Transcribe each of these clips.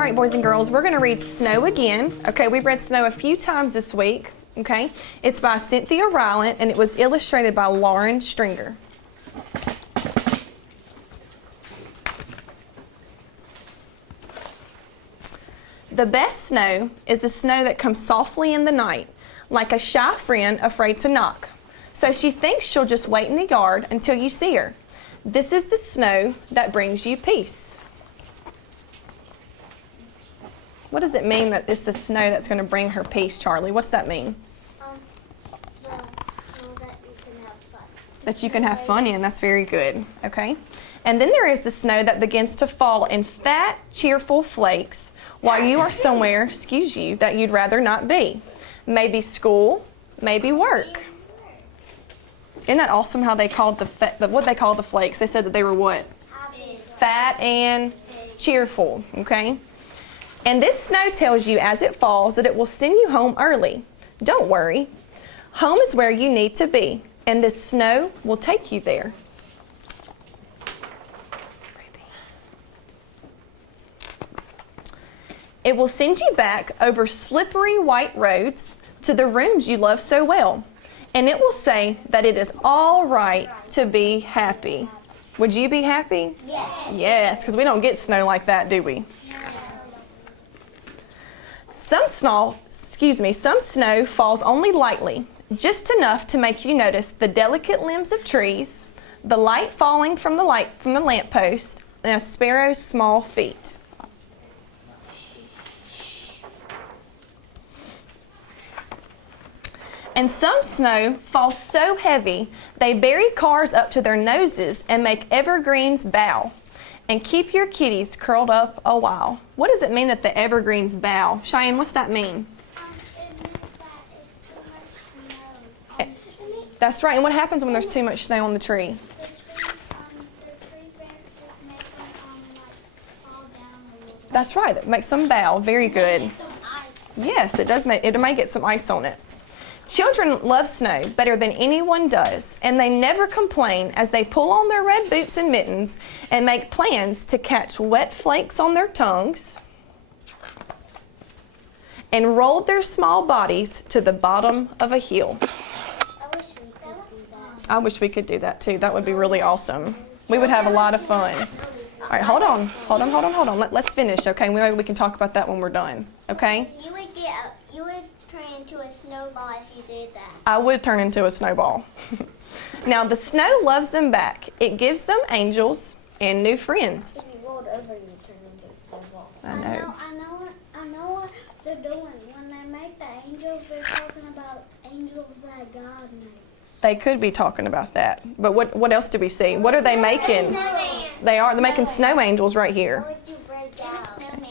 right, boys and girls, we're going to read Snow again. Okay, we've read Snow a few times this week. Okay, it's by Cynthia Rylant, and it was illustrated by Lauren Stringer. The best snow is the snow that comes softly in the night, like a shy friend afraid to knock. So she thinks she'll just wait in the yard until you see her. This is the snow that brings you peace. What does it mean that it's the snow that's going to bring her peace, Charlie? What's that mean? The snow that you can have fun. That you can have fun in. That's very good. Okay. And then there is the snow that begins to fall in fat, cheerful flakes while you are somewhere, that you'd rather not be. Maybe school, maybe work. Isn't that awesome how they called what they call the flakes? They said that they were what? Fat and cheerful, okay? And this snow tells you as it falls that it will send you home early. Don't worry. Home is where you need to be, and this snow will take you there. It will send you back over slippery white roads to the rooms you love so well. And it will say that it is all right to be happy. Would you be happy? Yes. Yes, because we don't get snow like that, do we? Some snow falls only lightly, just enough to make you notice the delicate limbs of trees, the light falling from the lamppost, and a sparrow's small feet. And some snow falls so heavy they bury cars up to their noses and make evergreens bow and keep your kitties curled up a while. What does it mean that the evergreens bow? Cheyenne, what's that mean? It means that it's too much snow on the tree. That's right. And what happens when there's too much snow on the tree? The tree branches just make them fall down a little bit. That's right. That makes them bow. Very good. Some ice. Yes, it does. It may get some ice on it. Children love snow better than anyone does, and they never complain as they pull on their red boots and mittens and make plans to catch wet flakes on their tongues and roll their small bodies to the bottom of a hill. I wish we could do that. I wish we could do that too. That would be really awesome. We would have a lot of fun. All right, hold on. Let's finish, okay? Maybe we can talk about that when we're done, okay? You would turn into a snowball if you did that. I would turn into a snowball. Now, the snow loves them back. It gives them angels and new friends. If you rolled over, you turn into a snowball. I know. I know what they're doing. When they make the angels, they're talking about angels that God makes. They could be talking about that. But what else do we see? What are they making? They're making snow angels right here. How would you break down? Snowman.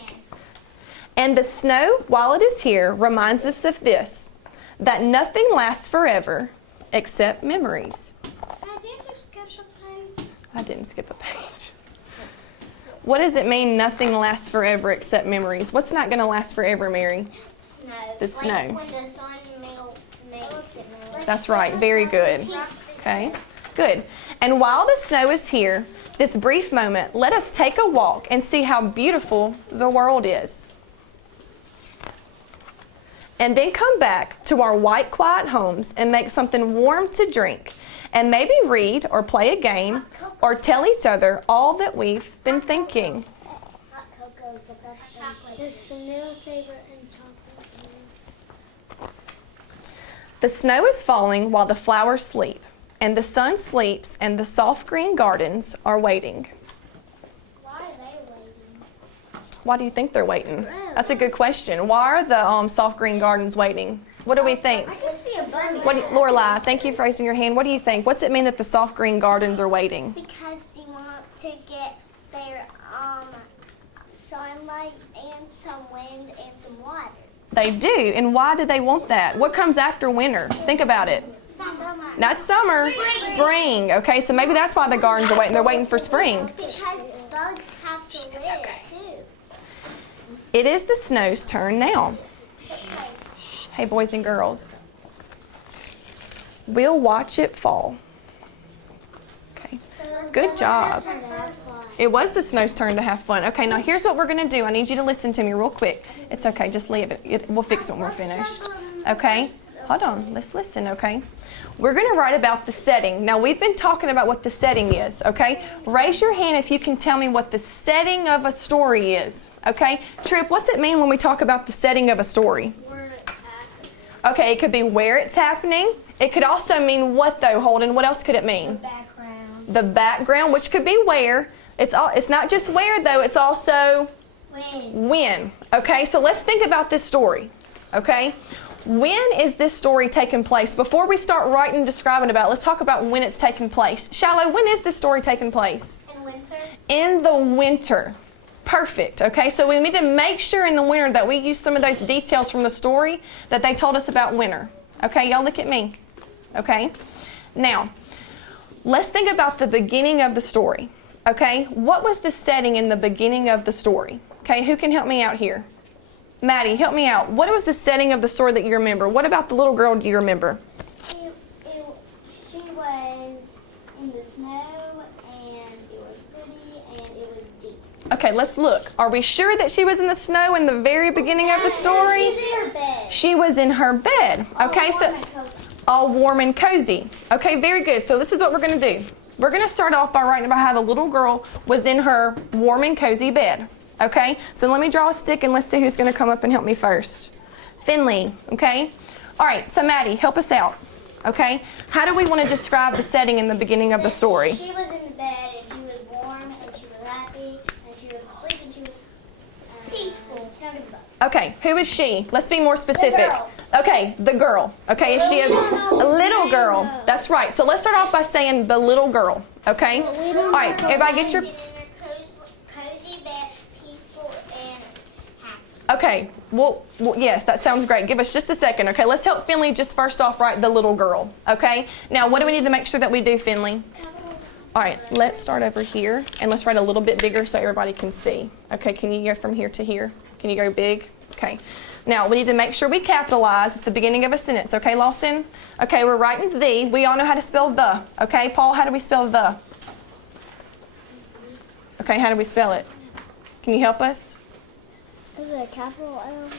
And the snow, while it is here, reminds us of this, that nothing lasts forever except memories. I didn't skip a page. What does it mean, nothing lasts forever except memories? What's not going to last forever, Mary? Snow. The snow. Like when the sun makes it melt. That's right. Very good. Okay. Good. And while the snow is here, this brief moment, let us take a walk and see how beautiful the world is. And then come back to our white, quiet homes and make something warm to drink. And maybe read or play a game or tell each other all that we've been thinking. Hot cocoa is the best thing. There's vanilla flavor and chocolate. The snow is falling while the flowers sleep, and the sun sleeps, and the soft green gardens are waiting. Why are they waiting? Why do you think they're waiting? That's a good question. Why are the soft green gardens waiting? What do we think? I can see a bunny. Lorelai, thank you for raising your hand. What do you think? What's it mean that the soft green gardens are waiting? Because they want to get their sunlight and some wind and some water. They do. And why do they want that? What comes after winter? Think about it. Summer. Not summer. Spring. Okay, so maybe that's why the gardens are waiting. They're waiting for spring. Because bugs have to live too. It is the snow's turn now. Hey, boys and girls. We'll watch it fall. Okay. Good job. It was the snow's turn to have fun. Okay, now here's what we're going to do. I need you to listen to me real quick. It's okay, just leave it. We'll fix it when we're finished. Okay? Hold on. Let's listen, okay? We're going to write about the setting. Now, we've been talking about what the setting is, okay? Raise your hand if you can tell me what the setting of a story is, okay? Trip, what's it mean when we talk about the setting of a story? Where it's happening. Okay, it could be where it's happening. It could also mean what, though, Holden? What else could it mean? The background. The background, which could be where. It's not just where, though. It's also when. Okay, so let's think about this story, okay? When is this story taking place? Before we start writing and describing about it, let's talk about when it's taking place. Shallow, when is this story taking place? In winter. In the winter. Perfect. Okay, so we need to make sure in the winter that we use some of those details from the story that they told us about winter. Okay, y'all look at me. Okay, now let's think about the beginning of the story. Okay, what was the setting in the beginning of the story? Okay, who can help me out here? Maddie, help me out. What was the setting of the story that you remember? What about the little girl do you remember? She was in the snow, and it was pretty, and it was deep. Okay, let's look. Are we sure that she was in the snow in the very beginning of the story? She was in her bed. She was in her bed. Okay, so all warm and cozy. Okay, very good. So this is what we're going to do. We're going to start off by writing about how the little girl was in her warm and cozy bed. Okay, so let me draw a stick and let's see who's going to come up and help me first. Finley, okay? All right, so Maddie, help us out. Okay, how do we want to describe the setting in the beginning of the story? She was in bed, and she was warm, and she was happy, and she was asleep, and she was peaceful. Snowed in the boat. Okay, who is she? Let's be more specific. The girl. Okay, the girl. Okay, is she a little girl? That's right. So let's start off by saying the little girl. Okay? All right, everybody get your... Cozy bed, peaceful, and happy. Okay, well, yes, that sounds great. Give us just a second, okay? Let's help Finley just first off write the little girl, okay? Now, what do we need to make sure that we do, Finley? All right, let's start over here, and let's write a little bit bigger so everybody can see. Okay, can you go from here to here? Can you go big? Okay. Now, we need to make sure we capitalize. It's the beginning of a sentence, okay, Lawson? Okay, we're writing the. We all know how to spell the, okay? Paul, how do we spell the? Okay, how do we spell it? Can you help us? Is it a capital L?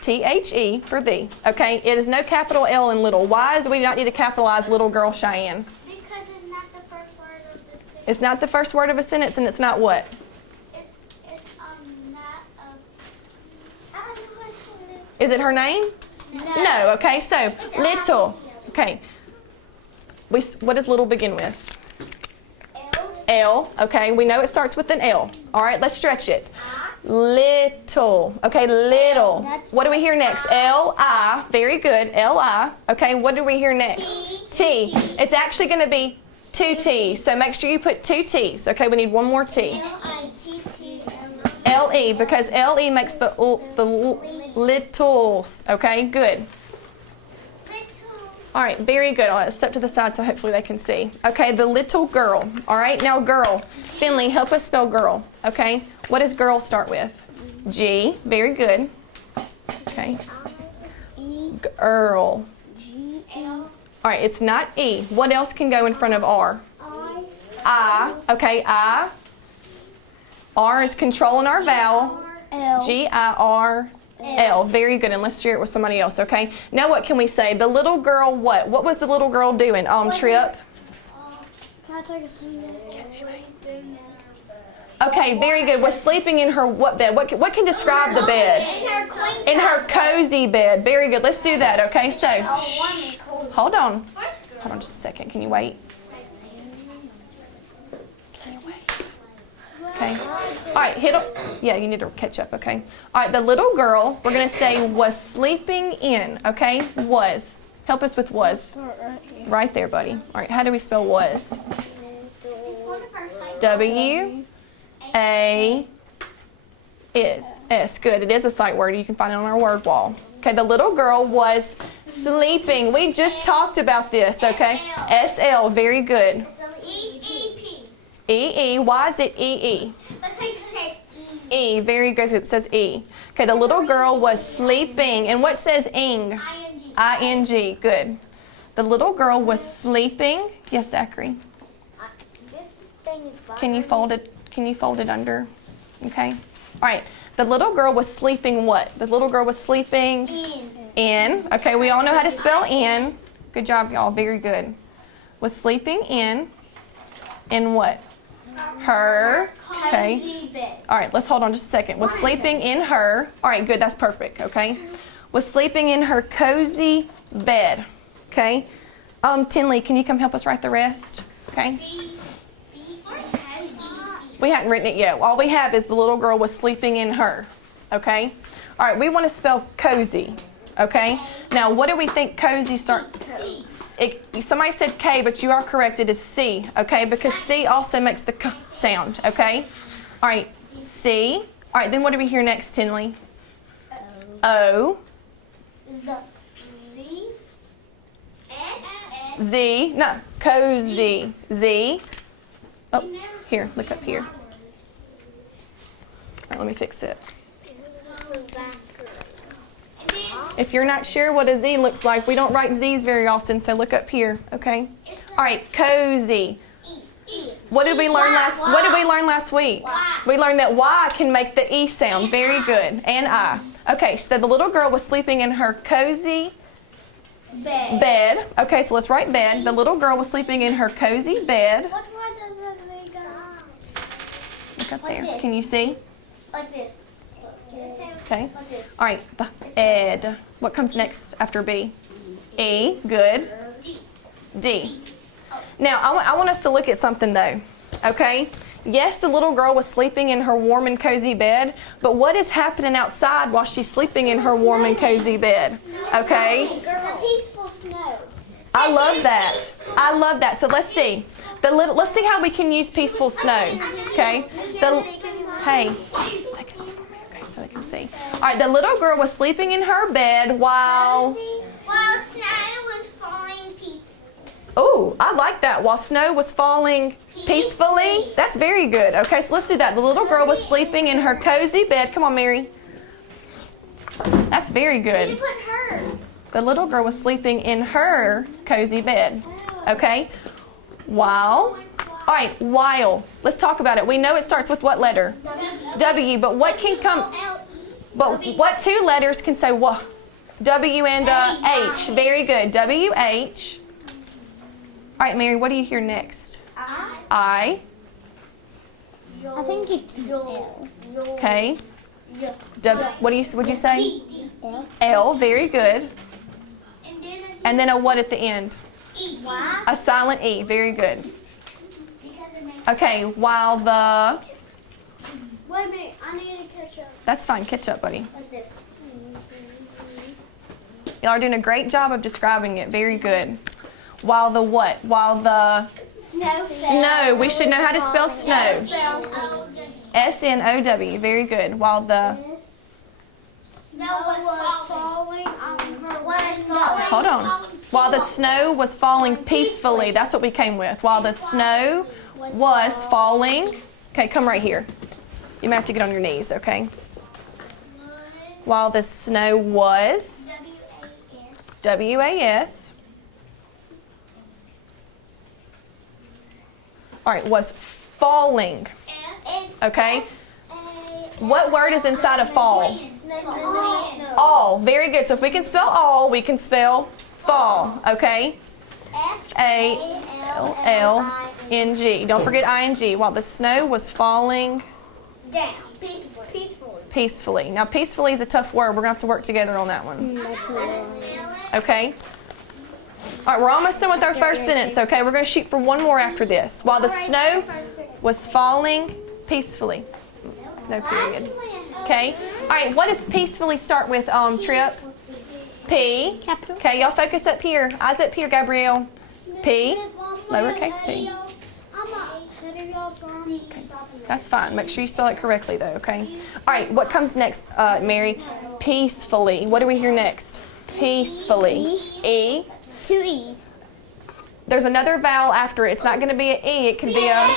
T-H-E for the, okay? It is no capital L in little. Why do we not need to capitalize little girl Cheyenne? Because it's not the first word of the sentence. It's not the first word of a sentence, and it's not what? It's not a... I don't know what it is. Is it her name? No, okay, so little. Okay. What does little begin with? L, okay, we know it starts with an L. All right, let's stretch it. Little, okay, little. What do we hear next? L-I, very good, L-I. Okay, what do we hear next? T. It's actually going to be two T's, so make sure you put two T's. Okay, we need one more T. L-E, because L-E makes the littles, okay, good. All right, very good. I'll step to the side so hopefully they can see. Okay, the little girl. All right, now girl. Finley, help us spell girl. Okay, what does girl start with? G, very good. Okay. Girl. All right, it's not E. What else can go in front of R? I. Okay, I. R is controlling our vowel. G-I-R. L. Very good. And let's share it with somebody else, okay? Now what can we say? The little girl what? What was the little girl doing? Trip? Can I take a swing? Yes, you may. Okay, very good. Was sleeping in her what bed? What can describe the bed? In her cozy bed. Very good. Let's do that, okay? So, hold on. Hold on just a second. Can you wait? Okay. All right, yeah, you need to catch up, okay? All right, the little girl, we're going to say was sleeping in, okay? Was. Help us with was. Right there, buddy. All right, how do we spell was? W-A-S. Good. It is a sight word. You can find it on our word wall. Okay, the little girl was sleeping. We just talked about this, okay? S-L. Very good. E-E. Why is it E-E? Because it says E. Very good. It says E. Okay, the little girl was sleeping. And what says ing? I-N-G. Good. The little girl was sleeping. Yes, Zachary. This Can you fold it under? Okay. All right. The little girl was sleeping what? The little girl was sleeping in. Okay, we all know how to spell in. Good job, y'all. Very good. Was sleeping in what? Her. Okay. All right, let's hold on just a second. Was sleeping in her. All right, good. That's perfect. Okay. Was sleeping in her cozy bed. Okay. Tinley, can you come help us write the rest? Okay. We hadn't written it yet. All we have is the little girl was sleeping in her. Okay. All right. We want to spell cozy. Okay. Now, what do we think cozy somebody said K, but you are correct. It is C. Okay, because C also makes the K sound. Okay. All right. C. All right. Then what do we hear next, Tinley? O. Z. No. Cozy. Z. Oh, here. Look up here. All right. Let me fix it. If you're not sure what a Z looks like, we don't write Z's very often, so look up here, okay? All right, cozy. What did we learn last week? We learned that Y can make the E sound. Very good. And I. Okay, so the little girl was sleeping in her cozy bed. Okay, so let's write bed. The little girl was sleeping in her cozy bed. Look up there. Can you see? Like this. Okay. All right. Ed. What comes next after B? E. Good. D. Now, I want us to look at something, though. Okay? Yes, the little girl was sleeping in her warm and cozy bed, but what is happening outside while she's sleeping in her warm and cozy bed? Okay? The peaceful snow. I love that. I love that. So let's see. Let's see how we can use peaceful snow. Okay? Hey. Take a seat. So they can see. All right, the little girl was sleeping in her bed while snow was falling peacefully. Oh, I like that. While snow was falling peacefully. That's very good. Okay, so let's do that. The little girl was sleeping in her cozy bed. Come on, Mary. That's very good. You put her. The little girl was sleeping in her cozy bed. Okay? While. All right, while. Let's talk about it. We know it starts with what letter? W. But what can come? But what two letters can say what? W and H. Very good. W H. All right, Mary. What do you hear next? I. I think it's L. Okay. Would you say? L. Very good. And then a what at the end? A silent E. Very good. Okay, while the... Wait a minute, I need to catch up. That's fine, catch up, buddy. Like this. Y'all are doing a great job of describing it. Very good. While the what? While the... Snow. We should know how to spell snow. S-N-O-W. Very good. While the... Snow was falling on her. Hold on. While the snow was falling peacefully. That's what we came with. While the snow was falling. Okay, come right here. You might have to get on your knees, okay? While the snow was. W-A-S. All right, was falling. Okay? What word is inside of fall? All. Very good. So if we can spell all, we can spell fall. Okay? F-A-L-L-N-G. Don't forget I-N-G. While the snow was falling Down. peacefully. Now, peacefully is a tough word. We're going to have to work together on that one. Okay? All right, we're almost done with our first sentence, okay? We're going to shoot for one more after this. While the snow was falling peacefully. No period. Okay? All right, what does peacefully start with, Trip? P. Okay, y'all focus up here. Eyes up here, Gabrielle. P. Lowercase p. Okay, that's fine. Make sure you spell it correctly, though, okay? All right, what comes next, Mary? Peacefully. What do we hear next? Peacefully. E. Two E's. There's another vowel after it. It's not going to be an E. It can be a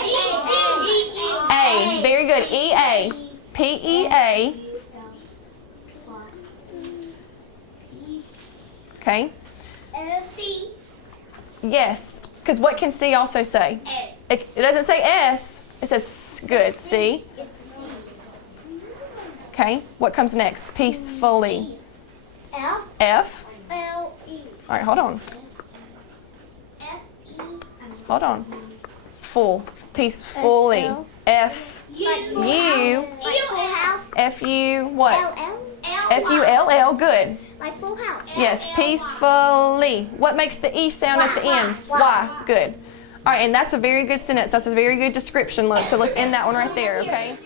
A. Very good. E-A. P-E-A. Okay? C. Yes. Because what can C also say? S. It doesn't say S. It says good. See? It's C. Okay. What comes next? Peacefully. F. F. L. E. All right, hold on. F. E. Hold on. Full. Peacefully. F. U. U. Like Full House. F U what? L. F U L L. Good. Like Full House. Yes. Peacefully. What makes the E sound at the end? Y. Good. All right, and that's a very good sentence. That's a very good description. Look, so let's end that one right there, okay?